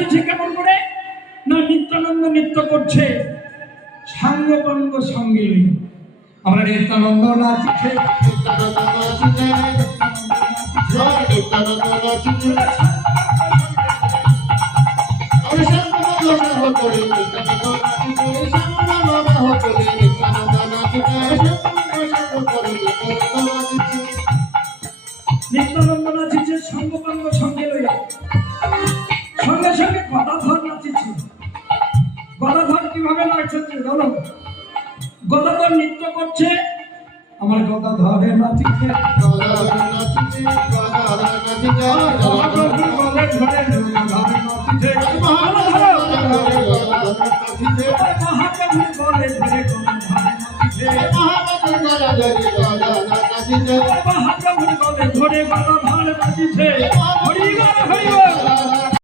নাচছে কেমন করে? না নিত্যানন্দ নৃত্য করছে সাঙ্গ পঙ্গ সঙ্গে লই। আমরা নিত্যানন্দ নাচছে, নিত্যানন্দ নাচিছে, নিত্যানন্দ নাচিছে। আমি সঙ্গ সঙ্গ করি নিত্যানন্দ নাচিছে, সঙ্গ বাবা করি নিত্যানন্দ নাচিছে, সঙ্গ করি নিত্যানন্দ নাচিছে। নিত্যানন্দ নাচিছে সঙ্গ পঙ্গ সঙ্গে লইয়া। সঙ্গে সঙ্গে গদাধর নাচিছে। গদাধর কিভাবে নাচছে বলো? গদাধর নৃত্য করছে, আমার গদাধরে নাচিছে, গদাধর নাচিছে, গদাধর নাচিছে, মহাপ্রভু গলে ধরে গদাধরে নাচিছে, মহাপ্রভু নাচিছে, মহাপ্রভু গলে ধরে গদাধরে নাচিছে, মহাপ্রভু গদাধর নাচিছে, মহাপ্রভু গলে ধরে গদাধরে নাচিছে।